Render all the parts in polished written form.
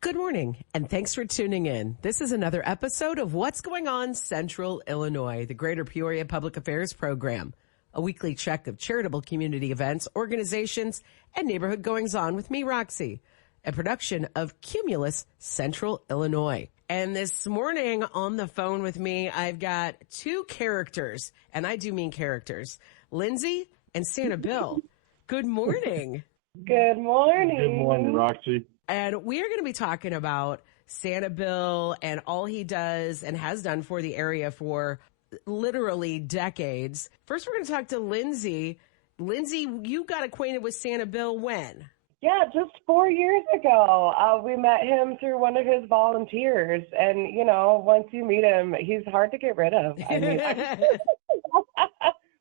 Good morning, and thanks for tuning in. This is another episode of What's Going On Central Illinois, the Greater Peoria Public Affairs Program, a weekly check of charitable community events, organizations, and neighborhood goings-on with me, Roxy, a production of Cumulus Central Illinois. And this morning on the phone with me, I've got two characters, and I do mean characters, Lindsay and Santa Bill. Good morning. Good morning. Good morning, Roxy. And we are going to be talking about Santa Bill and all he does and has done for the area for literally decades. First, we're going to talk to Lindsay. Lindsay, you got acquainted with Santa Bill when? Yeah, just 4 years ago. We met him through one of his volunteers. And, you know, once you meet him, he's hard to get rid of. I mean,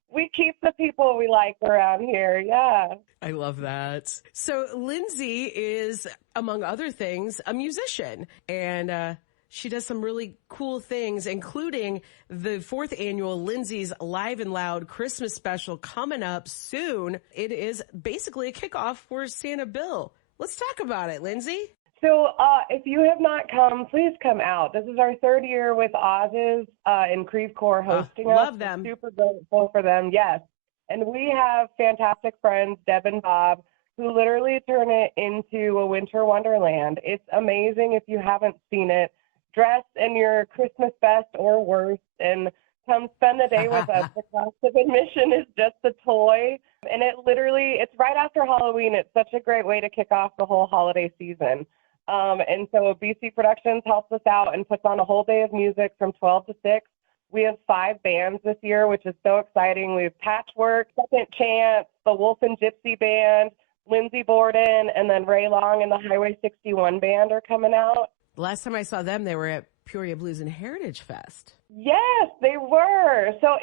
we keep the people we like around here. Yeah. I love that. So Lindsay is, among other things, a musician, and she does some really cool things, including the 4th annual Lindsay's Live and Loud Christmas special coming up soon. It is basically a kickoff for Santa Bill. Let's talk about it, Lindsay. So if you have not come, please come out. This is our 3rd year with Oz's in Creve Coeur hosting us. Love them. Super grateful for them, yes. And we have fantastic friends, Deb and Bob, who literally turn it into a winter wonderland. It's amazing if you haven't seen it. Dress in your Christmas best or worst and come spend the day with us. The cost of admission is just a toy. And it's right after Halloween. It's such a great way to kick off the whole holiday season. And so BC Productions helps us out and puts on a whole day of music from 12 to 6. We have 5 bands this year, which is so exciting. We have Patchwork, Second Chance, the Wolf and Gypsy Band, Lindsay Borden, and then Ray Long and the Highway 61 Band are coming out. Last time I saw them, they were at Peoria Blues and Heritage Fest. Yes, they were. So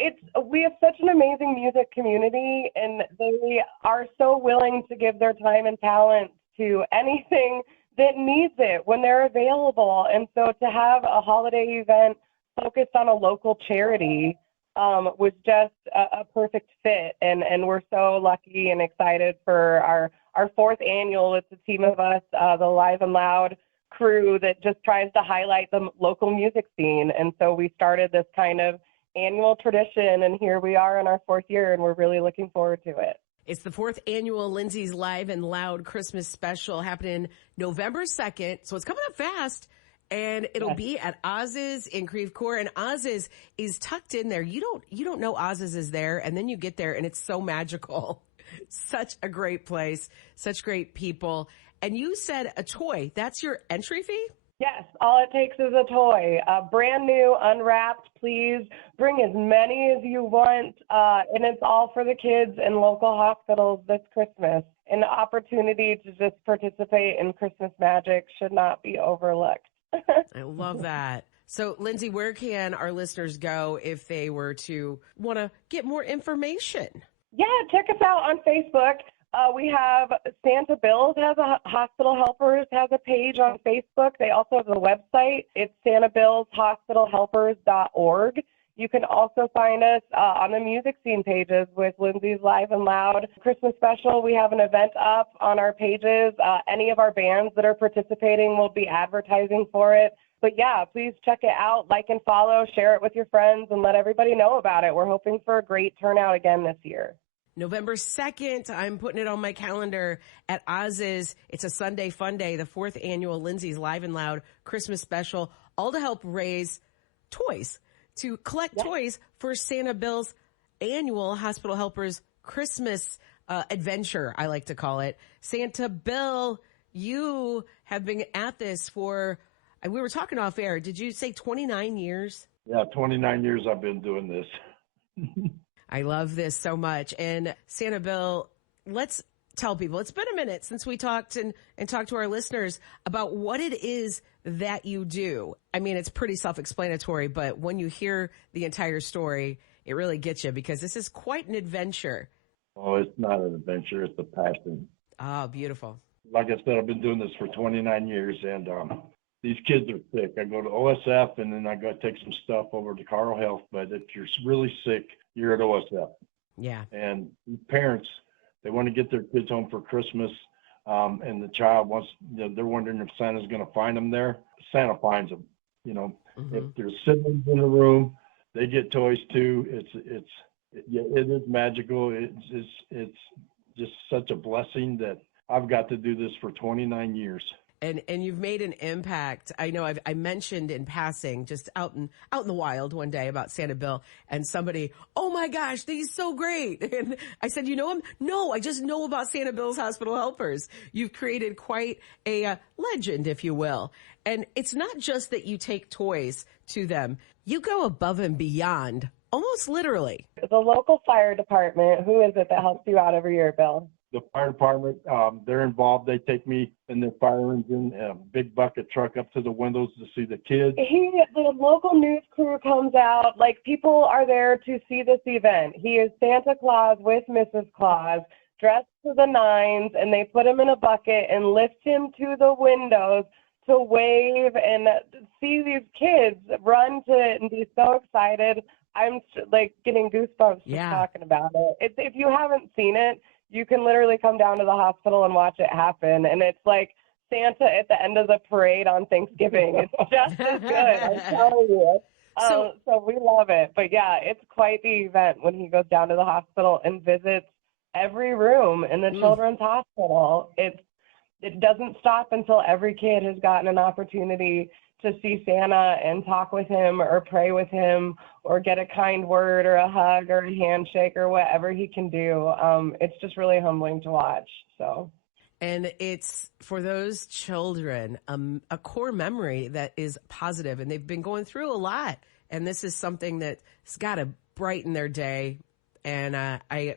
we have such an amazing music community, and they are so willing to give their time and talent to anything that needs it when they're available. And so to have a holiday event focused on a local charity was just a perfect fit. And we're so lucky and excited for our 4th annual. It's a team of us, the Live and Loud crew that just tries to highlight the local music scene. And so we started this kind of annual tradition, and here we are in our 4th year, and we're really looking forward to it. It's the 4th annual Lindsay's Live and Loud Christmas special happening November 2nd. So it's coming up fast, and it'll be at Oz's in Creve Coeur, and Oz's is tucked in there. You don't know Oz's is there, and then you get there and it's so magical. Such a great place, such great people. And you said a toy. That's your entry fee? Yes, all it takes is a toy. Brand new, unwrapped, please. Bring as many as you want, and it's all for the kids in local hospitals this Christmas. An opportunity to just participate in Christmas magic should not be overlooked. I love that. So, Lindsay, where can our listeners go if they were to want to get more information? Yeah, check us out on Facebook. We have Santa Bill's Hospital Helpers has a page on Facebook. They also have a website. It's santabillshospitalhelpers.org. You can also find us on the music scene pages with Lindsay's Live and Loud Christmas special. We have an event up on our pages. Any of our bands that are participating will be advertising for it. But yeah, please check it out, like and follow, share it with your friends, and let everybody know about it. We're hoping for a great turnout again this year. November 2nd, I'm putting it on my calendar at Oz's. It's a Sunday fun day, the 4th annual Lindsay's Live and Loud Christmas special, all to help raise toys, to collect toys for Santa Bill's annual Hospital Helpers Christmas adventure, I like to call it. Santa Bill, you have been at this for, we were talking off air, did you say 29 years? Yeah, 29 years I've been doing this. I love this so much. And Santa Bill, let's tell people, it's been a minute since we talked and talked to our listeners about what it is that you do. I mean, it's pretty self-explanatory, but when you hear the entire story, it really gets you because this is quite an adventure. Oh, it's not an adventure. It's a passion. Oh, beautiful. Like I said, I've been doing this for 29 years, and these kids are sick. I go to OSF, and then I go take some stuff over to Carl Health. But if you're really sick, you're at OSF. Yeah. And parents, they want to get their kids home for Christmas. and the child wants, they're wondering if Santa's going to find them there. Santa finds them. If there's siblings in the room, they get toys too. It is magical. It's just such a blessing that I've got to do this for 29 years. And you've made an impact. I know I mentioned in passing, just out in the wild one day about Santa Bill, and somebody, oh my gosh, he's so great. And I said, you know him? No, I just know about Santa Bill's Hospital Helpers. You've created quite a legend, if you will. And it's not just that you take toys to them. You go above and beyond, almost literally. The local fire department, who is it that helps you out every year, Bill? The fire department, they're involved. They take me in their fire engine, a big bucket truck up to the windows to see the kids. The local news crew comes out, like people are there to see this event. He is Santa Claus with Mrs. Claus, dressed to the nines, and they put him in a bucket and lift him to the windows to wave and see these kids run to it and be so excited. I'm like getting goosebumps just talking about it. If you haven't seen it, you can literally come down to the hospital and watch it happen. And it's like Santa at the end of the parade on Thanksgiving. It's just as good, I'm telling you. So we love it. But yeah, it's quite the event when he goes down to the hospital and visits every room in the children's hospital. It doesn't stop until every kid has gotten an opportunity to see Santa and talk with him or pray with him or get a kind word or a hug or a handshake or whatever he can do. It's just really humbling to watch. And it's for those children, a core memory that is positive, and they've been going through a lot. And this is something that's got to brighten their day. And I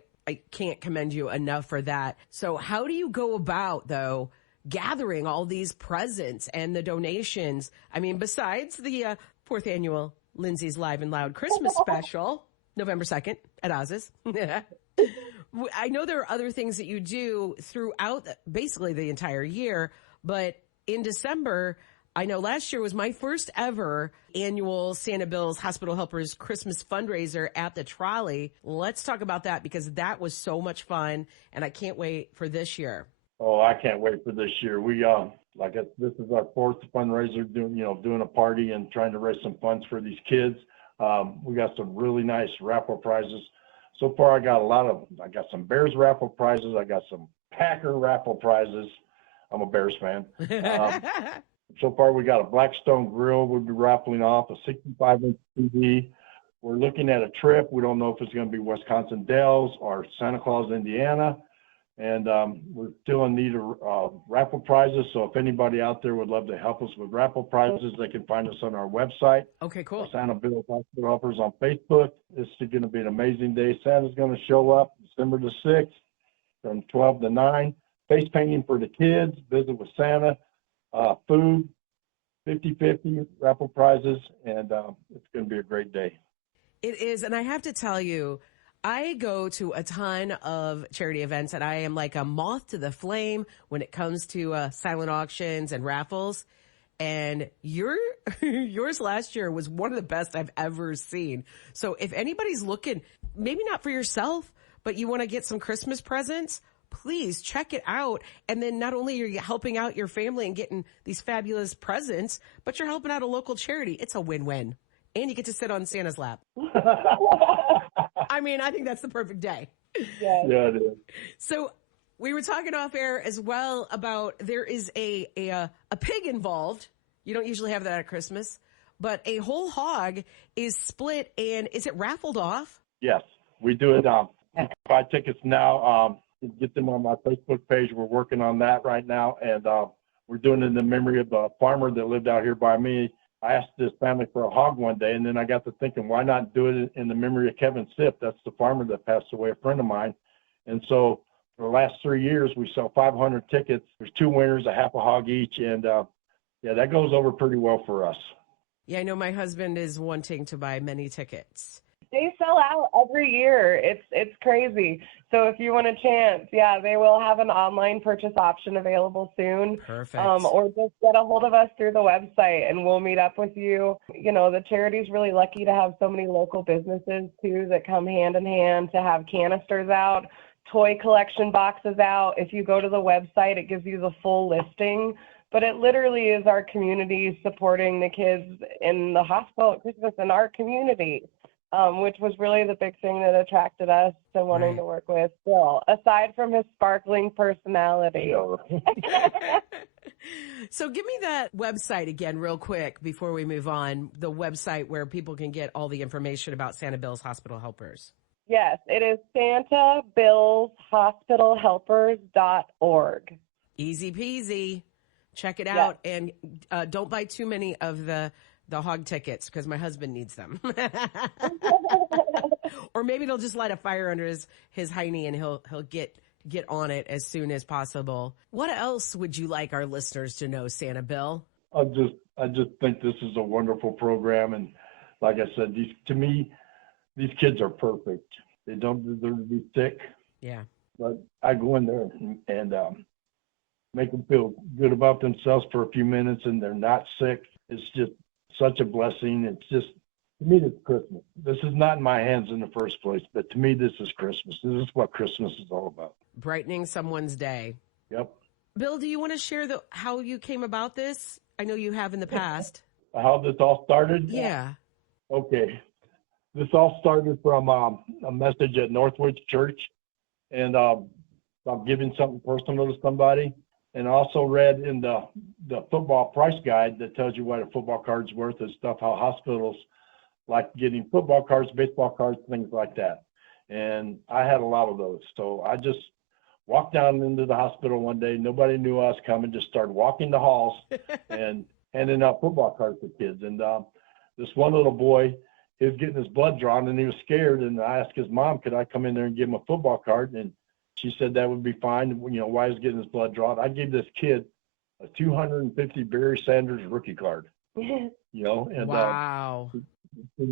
can't commend you enough for that. So how do you go about, though, gathering all these presents and the donations? I mean, besides the fourth annual Lindsay's Live and Loud Christmas special, November 2nd at Oz's. I know there are other things that you do throughout basically the entire year, but in December, I know last year was my first ever annual Santa Bill's Hospital Helpers Christmas fundraiser at the Trolley. Let's talk about that because that was so much fun, and I can't wait for this year. Oh, I can't wait for this year. This is our fourth fundraiser, doing a party and trying to raise some funds for these kids. We got some really nice raffle prizes. So far, I got some Bears raffle prizes. I got some Packer raffle prizes. I'm a Bears fan. So far, we got a Blackstone grill we'll be raffling off, a 65-inch TV. We're looking at a trip. We don't know if it's going to be Wisconsin Dells or Santa Claus, Indiana. And we're still in need of raffle prizes. So if anybody out there would love to help us with raffle prizes, they can find us on our website. Okay, cool. Santa Bill Hospital Helpers on Facebook. This is going to be an amazing day. Santa's going to show up December the 6th from 12 to 9. Face painting for the kids, visit with Santa, food, 50-50, raffle prizes, and it's going to be a great day. It is, and I have to tell you, I go to a ton of charity events, and I am like a moth to the flame when it comes to silent auctions and raffles. And yours last year was one of the best I've ever seen. So if anybody's looking, maybe not for yourself, but you want to get some Christmas presents, please check it out. And then not only are you helping out your family and getting these fabulous presents, but you're helping out a local charity. It's a win-win. And you get to sit on Santa's lap. I mean, I think that's the perfect day. Yeah, it is. So we were talking off air as well about there is a pig involved. You don't usually have that at Christmas, but a whole hog is split, and is it raffled off? Yes, we do it. You can buy tickets now. You can get them on my Facebook page. We're working on that right now, and we're doing it in the memory of a farmer that lived out here by me. I asked this family for a hog one day, and then I got to thinking, why not do it in the memory of Kevin Sipp? That's the farmer that passed away, a friend of mine. And so for the last 3 years, we sell 500 tickets. There's 2 winners, a half a hog each, and that goes over pretty well for us. Yeah, I know my husband is wanting to buy many tickets. They sell out every year. It's crazy. So if you want a chance, they will have an online purchase option available soon. Perfect. Or just get a hold of us through the website and we'll meet up with you. You know, the charity's really lucky to have so many local businesses too that come hand in hand to have canisters out toy collection boxes out. If you go to the website, it gives you the full listing. But it literally is our community supporting the kids in the hospital at Christmas in our community, which was really the big thing that attracted us to wanting to work with Bill, aside from his sparkling personality. So give me that website again real quick before we move on, the website where people can get all the information about Santa Bill's Hospital Helpers. Yes, it is santabillshospitalhelpers.org. Easy peasy. Check it out. And don't buy too many of the hog tickets because my husband needs them. Or maybe they'll just light a fire under his hiney and he'll get on it as soon as possible. What else would you like our listeners to know, Santa Bill? I just think this is a wonderful program, and like I said, to me, these kids are perfect. They don't deserve to be sick. Yeah. But I go in there and make them feel good about themselves for a few minutes, and they're not sick. It's just such a blessing. It's just, to me, it's Christmas. This is not in my hands in the first place, but to me, this is Christmas. This is what Christmas is all about. Brightening someone's day. Yep. Bill, do you want to share how you came about this? I know you have in the past. How this all started? Yeah. Okay. This all started from a message at Northwoods Church, and I'm giving something personal to somebody. And I also read in the football price guide that tells you what a football card's worth and stuff, how hospitals like getting football cards, baseball cards, things like that. And I had a lot of those. So I just walked down into the hospital one day. Nobody knew I was coming, just started walking the halls and handing out football cards to kids. And this one little boy, he was getting his blood drawn and he was scared. And I asked his mom, could I come in there and give him a football card? And she said that would be fine. You know, why he's getting his blood drawn. I gave this kid a 250 Barry Sanders rookie card, you know, and wow. Can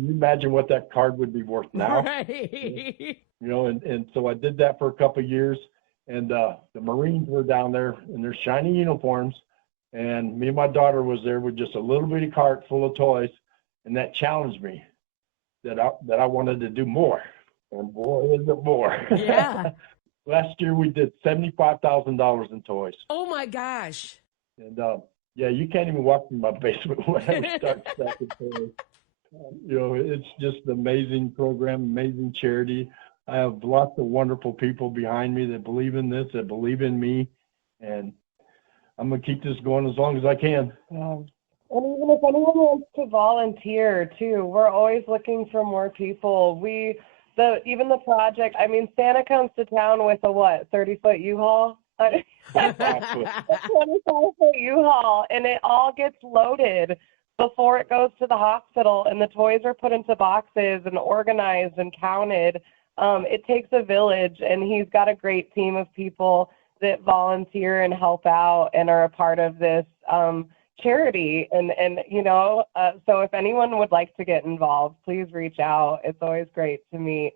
you imagine what that card would be worth now? Right. You know, and so I did that for a couple of years, and the Marines were down there in their shiny uniforms, and me and my daughter was there with just a little bitty cart full of toys, and that challenged me that I wanted to do more, and boy, is it more. Yeah. Last year we did $75,000 in toys. Oh my gosh. And yeah, you can't even walk through my basement when I start stacking toys. You know, it's just an amazing program, amazing charity. I have lots of wonderful people behind me that believe in this, that believe in me, and I'm going to keep this going as long as I can. And even if anyone wants to volunteer too, we're always looking for more people. Even the project, I mean, Santa comes to town with a 30-foot U-Haul? 25-foot U-Haul, and it all gets loaded before it goes to the hospital, and the toys are put into boxes and organized and counted. It takes a village, and he's got a great team of people that volunteer and help out and are a part of this charity. And you know, so if anyone would like to get involved, please reach out. It's always great to meet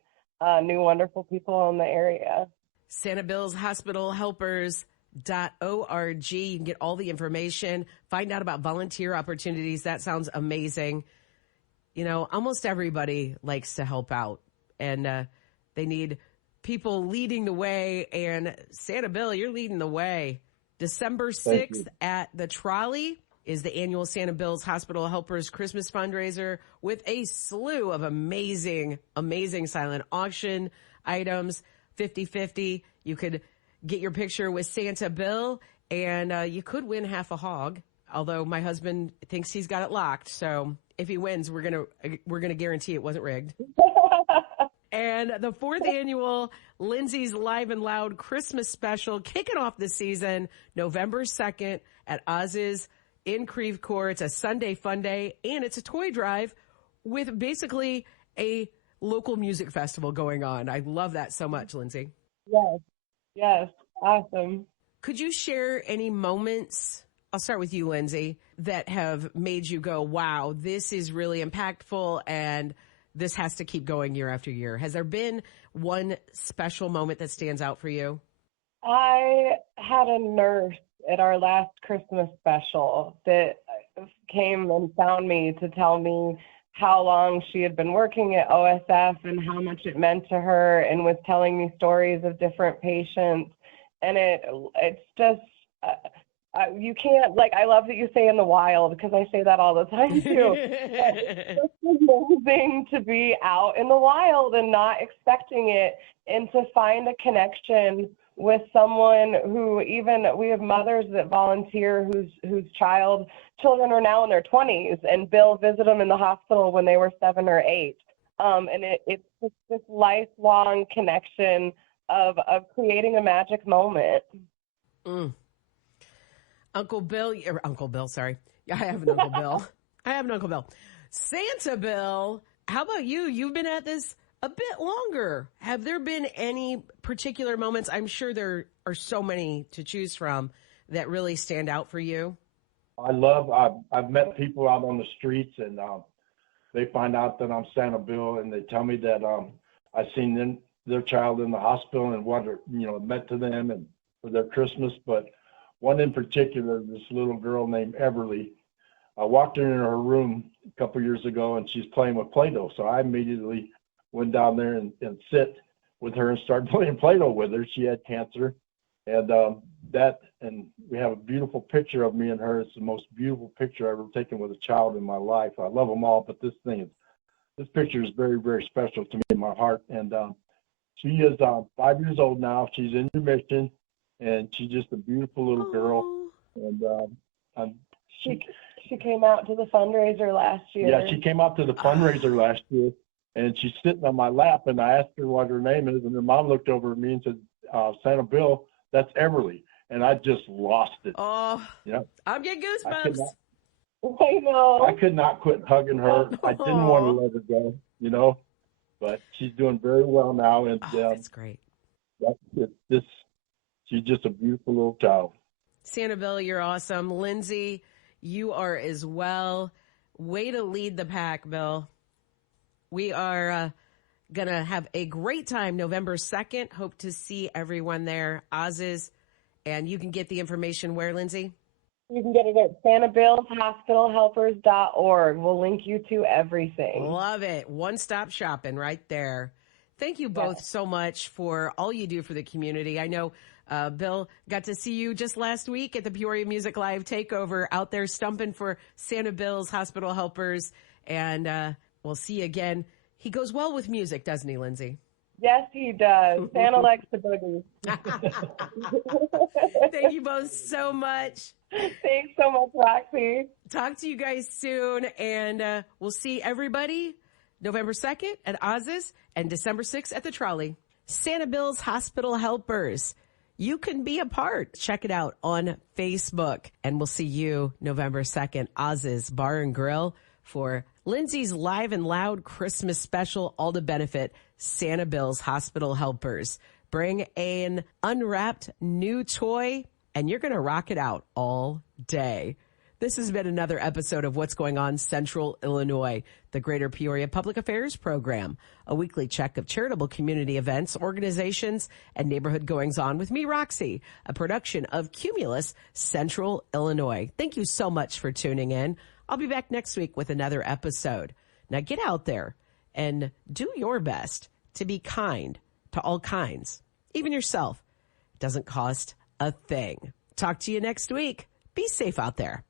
new wonderful people in the area. Santa Bill's Hospital Helpers.org. You can get all the information, find out about volunteer opportunities. That sounds amazing. You know, almost everybody likes to help out, and they need people leading the way. And Santa Bill, you're leading the way. December 6th at the Trolley is the annual Santa Bill's Hospital Helpers Christmas fundraiser with a slew of amazing, amazing silent auction items, 50-50. You could get your picture with Santa Bill, and you could win half a hog, although my husband thinks he's got it locked. So if he wins, we're gonna guarantee it wasn't rigged. And the 4th annual Lindsay's Live and Loud Christmas special kicking off the season November 2nd at Oz's in Creve Coeur. It's a Sunday fun day, and it's a toy drive with basically a local music festival going on. I love that so much, Lindsay. Yes, awesome. Could you share any moments, I'll start with you, Lindsay, that have made you go, wow, this is really impactful and this has to keep going year after year? Has there been one special moment that stands out for you? I had a nurse at our last Christmas special that came and found me to tell me how long she had been working at OSF and how much it meant to her, and was telling me stories of different patients. And it's just, you can't, like, I love that you say in the wild, because I say that all the time too. It's just amazing to be out in the wild and not expecting it, and to find a connection with someone who, even we have mothers that volunteer whose children are now in their 20s, and Bill visited them in the hospital when they were 7 or 8. And it's just this lifelong connection of creating a magic moment. Mm. Uncle Bill, sorry. I have an Uncle Bill. Santa Bill, how about you? You've been at this a bit longer. Have there been any particular moments? I'm sure there are so many to choose from that really stand out for you. I've met people out on the streets, and they find out that I'm Santa Bill, and they tell me that I've seen their child in the hospital and what it meant to them and for their Christmas. But one in particular, this little girl named Everly, I walked in her room a couple years ago, and she's playing with Play-Doh. So I immediately went down there and sit with her and started playing Play-Doh with her. She had cancer, and and we have a beautiful picture of me and her. It's the most beautiful picture I've ever taken with a child in my life. I love them all, but this picture is very, very special to me in my heart. And she is 5 years old now. She's in remission, and she's just a beautiful little girl. And she came out to the fundraiser last year. Yeah, she came out to the fundraiser last year, and she's sitting on my lap, and I asked her what her name is, and her mom looked over at me and said, Santa Bill, that's Everly. And I just lost it. Oh, yeah. I'm getting goosebumps. I know. I could not quit hugging her. I didn't want to let her go, but she's doing very well now. And that's great. She's just a beautiful little child. Santa Bill, you're awesome. Lindsay, you are as well. Way to lead the pack, Bill. We are going to have a great time November 2nd. Hope to see everyone there. Oz's. And you can get the information where, Lindsay? You can get it at santabillshospitalhelpers.org. We'll link you to everything. Love it. One-stop shopping right there. Thank you both so much for all you do for the community. I know Bill got to see you just last week at the Peoria Music Live Takeover out there stumping for Santa Bill's Hospital Helpers. And we'll see you again. He goes well with music, doesn't he, Lindsay? Yes, he does. Santa likes the boogie. Thank you both so much. Thanks so much, Roxy. Talk to you guys soon, and we'll see everybody November 2nd at Oz's and December 6th at the Trolley. Santa Bill's Hospital Helpers. You can be a part. Check it out on Facebook, and we'll see you November 2nd, Oz's Bar and Grill, for Lindsay's Live and Loud Christmas special, all to benefit Santa Bill's Hospital Helpers. Bring an unwrapped new toy, and you're going to rock it out all day. This has been another episode of What's Going On Central Illinois, the Greater Peoria Public Affairs Program, a weekly check of charitable community events, organizations, and neighborhood goings-on with me, Roxy, a production of Cumulus Central Illinois. Thank you so much for tuning in. I'll be back next week with another episode. Now get out there and do your best to be kind to all kinds, even yourself. It doesn't cost a thing. Talk to you next week. Be safe out there.